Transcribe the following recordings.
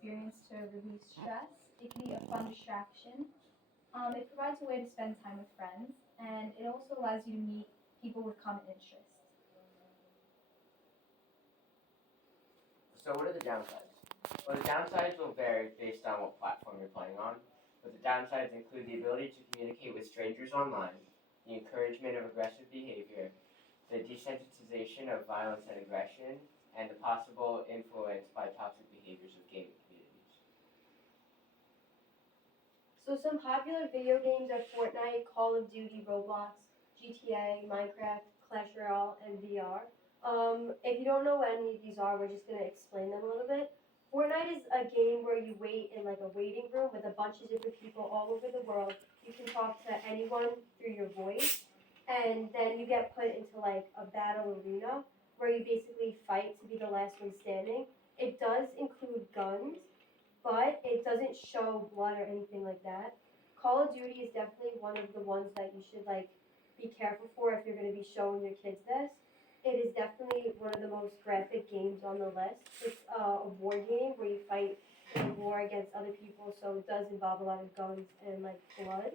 experience to release stress. It can be a fun distraction. It provides a way to spend time with friends, and it also allows you to meet people with common interests. So what are the downsides? Well, the downsides will vary based on what platform you're playing on, but the downsides include the ability to communicate with strangers online, the encouragement of aggressive behavior, the desensitization of violence and aggression, and the possible influence by toxic behaviors of gaming communities. So some popular video games are Fortnite, Call of Duty, Roblox, GTA, Minecraft, Clash Royale, and VR. If you don't know what any of these are, we're just gonna explain them a little bit. Fortnite is a game where you wait in like a waiting room with a bunch of different people all over the world. You can talk to anyone through your voice, and then you get put into like a battle arena where you basically fight to be the last one standing. It does include guns, but it doesn't show blood or anything like that. Call of Duty is definitely one of the ones that you should like be careful for if you're going to be showing your kids this. It is definitely one of the most graphic games on the list. It's a war game where you fight in a war against other people, so it does involve a lot of guns and like blood.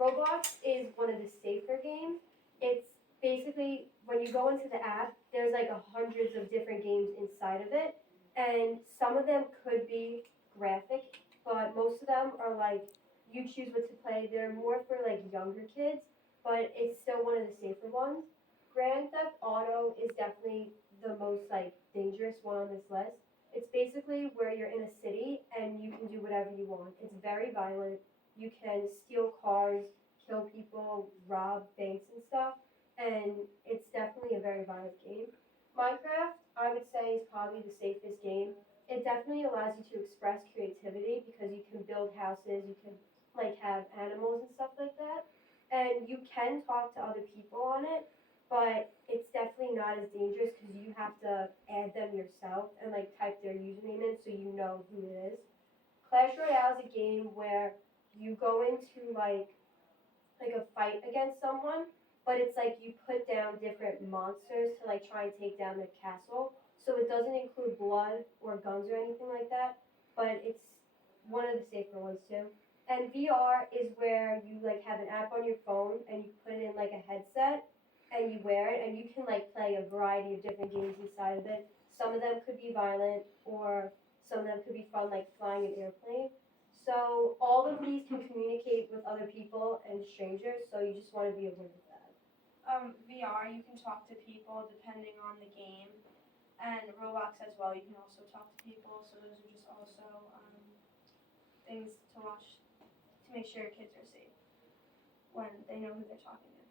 Roblox is one of the safer games. It's basically when you go into the app, there's like hundreds of different games inside of it, and some of them could be graphic, but most of them are like you choose what to play. They're more for like younger kids, but it's still one of the safer ones. Grand Theft Auto is definitely the most like dangerous one on this list. It's basically where you're in a city and you can do whatever you want. It's very violent. You can steal cars, kill people, rob banks and stuff, and it's definitely a very violent game. Minecraft, I would say, is probably the safest game. It definitely allows you to express creativity because you can build houses, you can like have animals and stuff like that. And you can talk to other people on it, but it's definitely not as dangerous because you have to add them yourself and like type their username in so you know who it is. Clash Royale is a game where you go into like a fight against someone, but it's like you put down different monsters to like try and take down their castle. So it doesn't include blood or guns or anything like that, but it's one of the safer ones too. And VR is where you like have an app on your phone and you put it in like a headset and you wear it and you can like play a variety of different games inside of it. Some of them could be violent or some of them could be fun like flying an airplane. So all of these can communicate with other people and strangers, so you just want to be aware of that. VR, you can talk to people depending on the game, and Roblox as well. You can also talk to people. So those are just also things to watch to make sure your kids are safe when they know who they're talking to.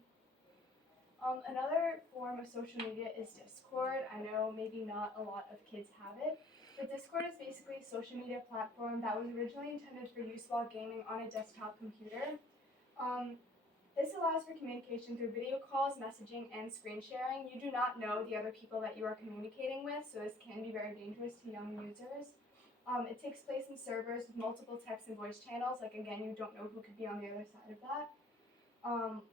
Another form of social media is Discord. I know maybe not a lot of kids have it, but Discord is basically a social media platform that was originally intended for use while gaming on a desktop computer. This allows for communication through video calls, messaging, and screen sharing. You do not know the other people that you are communicating with, so this can be very dangerous to young users. It takes place in servers with multiple text and voice channels. Like again, you don't know who could be on the other side of that.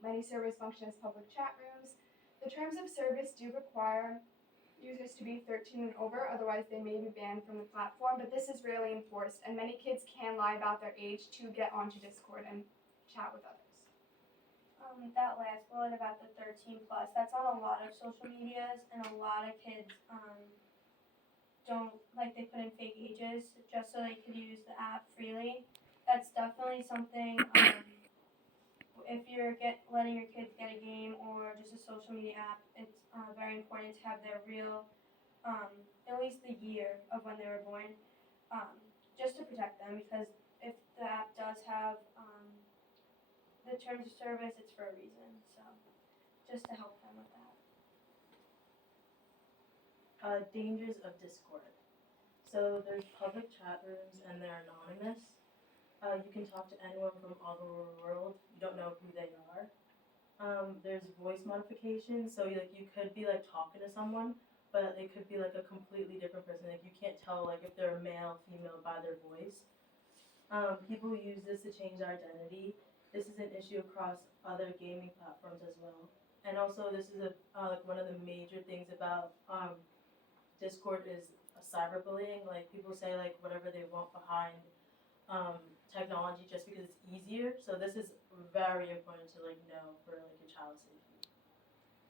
Many servers function as public chat rooms. The terms of service do require users to be 13 and over, otherwise they may be banned from the platform, but this is rarely enforced, and many kids can lie about their age to get onto Discord and chat with others. That last bullet about the 13 plus, that's on a lot of social medias, and a lot of kids don't like they put in fake ages just so they could use the app freely. That's definitely something. If you're letting your kids get a game or just a social media app, it's very important to have their real, at least the year of when they were born, just to protect them. Because if the app does have the terms of service, it's for a reason. So just to help them with that. Dangers of Discord. So there's public chat rooms and they're anonymous. You can talk to anyone from all over the world. You don't know who they are. There's voice modification, so you could be like talking to someone, but it could be like a completely different person. Like you can't tell like if they're male, female by their voice. People use this to change their identity. This is an issue across other gaming platforms as well. And also, this is like one of the major things about Discord is cyberbullying. Like people say like whatever they want behind technology just because it's easier. So this is very important to like know for like your child's safety.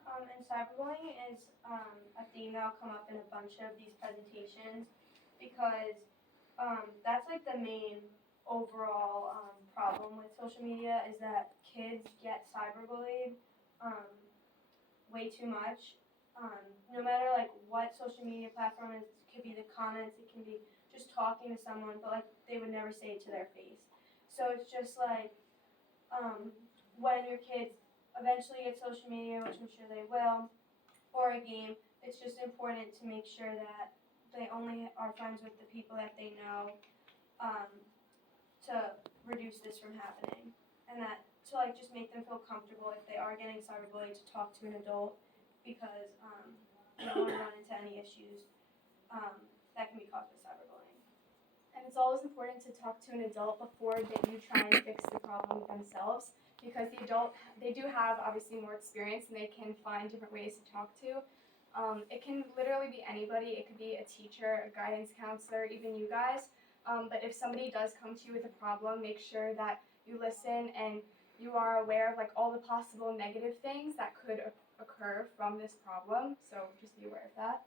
And cyberbullying is a theme that'll come up in a bunch of these presentations because that's like the main overall problem with social media is that kids get cyberbullied way too much. No matter like what social media platform is, it could be the comments, it can be just talking to someone, but like they would never say it to their face. So it's just like when your kids eventually get social media, which I'm sure they will, or a game, it's just important to make sure that they only are friends with the people that they know to reduce this from happening. And that to like just make them feel comfortable if they are getting cyberbullied to talk to an adult because you don't want to run into any issues that can be caused by cyberbullying. And it's always important to talk to an adult before you try and fix the problem themselves, because the adult, they do have obviously more experience and they can find different ways to talk to. It can literally be anybody. It could be a teacher, a guidance counselor, even you guys. But if somebody does come to you with a problem, make sure that you listen and you are aware of like all the possible negative things that could occur from this problem. So just be aware of that.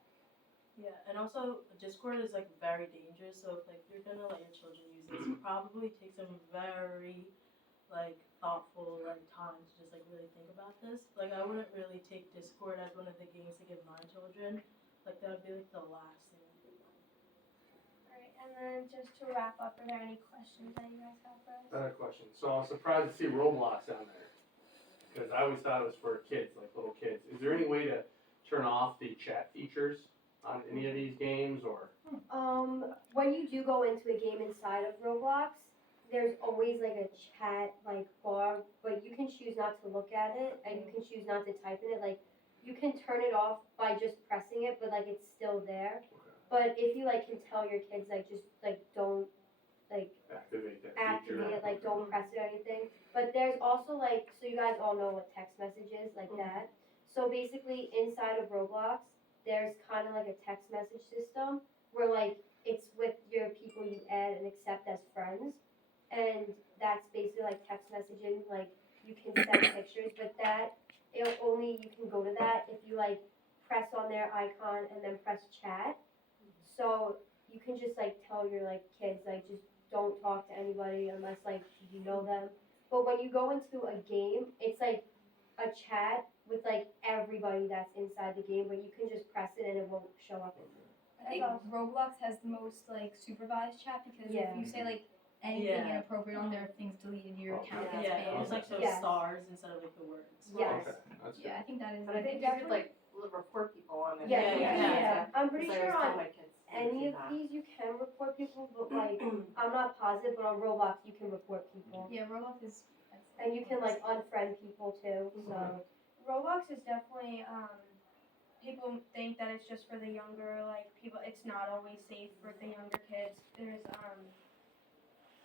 Yeah, and also Discord is like very dangerous. So if like you're gonna let your children use this, probably take some very like thoughtful like time to just like really think about this. Like I wouldn't really take Discord as one of the games to give my children. Like that would be like the last thing I would do. Alright, and then just to wrap up, are there any questions that you guys have for us? Another question. So I was surprised to see Roblox on there, because I always thought it was for kids, like little kids. Is there any way to turn off the chat features on any of these games, or? When you do go into a game inside of Roblox, there's always like a chat like bar, but you can choose not to look at it and you can choose not to type in it. Like you can turn it off by just pressing it, but like it's still there. Okay. But if you like can tell your kids like just like don't like Activate that activate feature. it, like don't press it or anything. But there's also like, so you guys all know what text message is, like that. So basically inside of Roblox, there's kind of like a text message system where like it's with your people you add and accept as friends. And that's basically like text messaging, like you can send pictures, but that, you can go to that if you like press on their icon and then press chat. So you can just like tell your like kids like just don't talk to anybody unless like you know them. But when you go into a game, it's like a chat with like everybody that's inside the game, but you can just press it and it won't show up. I think Roblox has the most like supervised chat because Yeah. if you say like anything Yeah. inappropriate on there, if things deleted, your account gets Yeah, banned. there's like some Yes. stars instead of like the words. Yes. Okay, that's good. Yeah, I think that is. But I think you could like report people on it. Yeah, Yeah. I'm pretty Because I sure always tell on my kids to any do of that. these you can report people, but like I'm not positive, but on Roblox you can report people. Yeah, Roblox is. And you can like unfriend people too, so. Roblox is definitely people think that it's just for the younger like people. It's not always safe for the younger kids. There's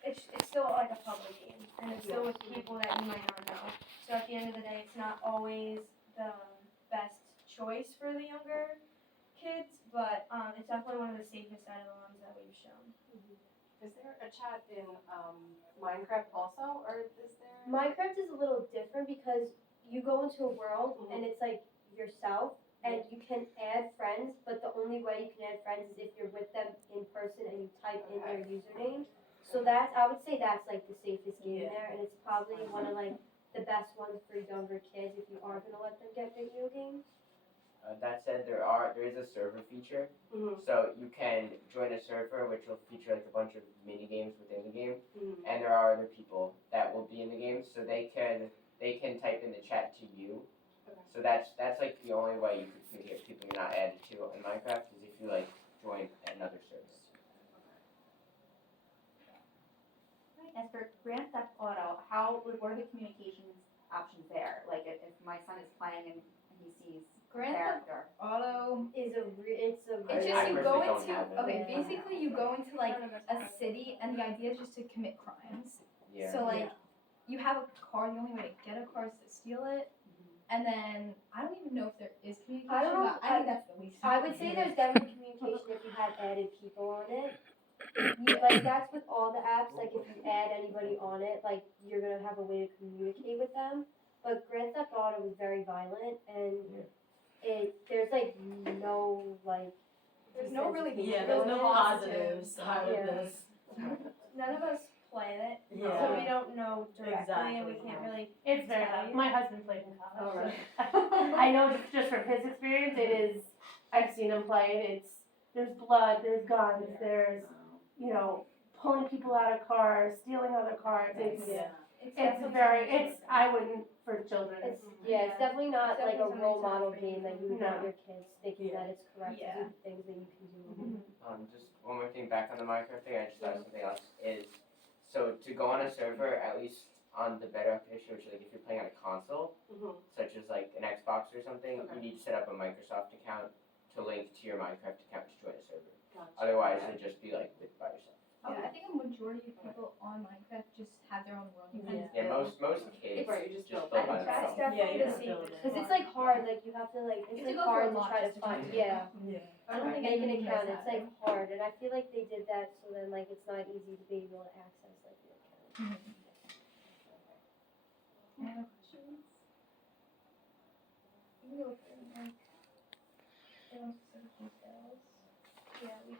it's still like a public game and it's still with people that you might not know. So at the end of the day, it's not always the best choice for the younger kids, but it's definitely one of the safest out of the ones that we've shown. Is there a chat in Minecraft also, or is there? Minecraft is a little different because you go into a world and it's like yourself and you can add friends, but the only way you can add friends is if you're with them in person and you type in their username. So that's, I would say that's like the safest game Yeah. there, and it's probably one of like the best ones for younger kids if you are gonna let them get video games. That said, there is a server feature, Mhm. so you can join a server which will feature like a bunch of mini games within the game, Mhm. and there are other people that will be in the game, so they can type in the chat to you. Okay. So that's like the only way you can communicate with people you're not added to in Minecraft is if you like join another server. As for Grand Theft Auto, what are the communications options there? Like if my son is playing and he sees a Grand Theft character. Auto. It's It's I just you personally go don't into have it. okay. Basically, you go into like a city, and the idea is just to commit crimes. Yeah. So like, you have a car. The only way to get a car is to steal it, And then I don't even know if there is communication. I don't know, But I think that's the least. I would say there's definitely communication if you had added people on it. Yeah. Like that's with all the apps, like if you add anybody on it, like you're gonna have a way to communicate with them. But Grand Theft Auto was very violent and there's like no like There's no really Yeah, there's no positive positives out of Yeah. this. None of us play it, so Yeah. we don't know directly, and we Exactly. can't really. It's very Tell hard. you. My husband played in college. Oh, so I know just from his experience, it is. I've seen him play it. There's blood, there's guns, there's pulling people out of cars, stealing other cars. It's I wouldn't for children. it's definitely not It's like a definitely role something model tough. game that you would No. want your kids thinking Yeah. that it's correct to do things that you can do. Just one more thing back on the Minecraft thing, I just thought of something else is, so to go on a server, at least on the Bedrock edition, which is like if you're playing on a console, such as like an Xbox or something, you need to set up a Microsoft account to link to your Minecraft account to join a server. Otherwise, you'll just be like by yourself. Yeah, I think a majority of people on Minecraft just have their own world. You kind of Yeah, most kids Right, you just just build build on That's their phone. definitely Yeah, the you build secret. it. Because it's like hard, like you have to like, You it's have to like go through hard a to lot try to just to find, do it. yeah. I don't think Make an anyone account, does it's that. like hard, and I feel like they did that so then like it's not easy to be able to access like your account. Any other questions? You can go through like, details. Yeah, we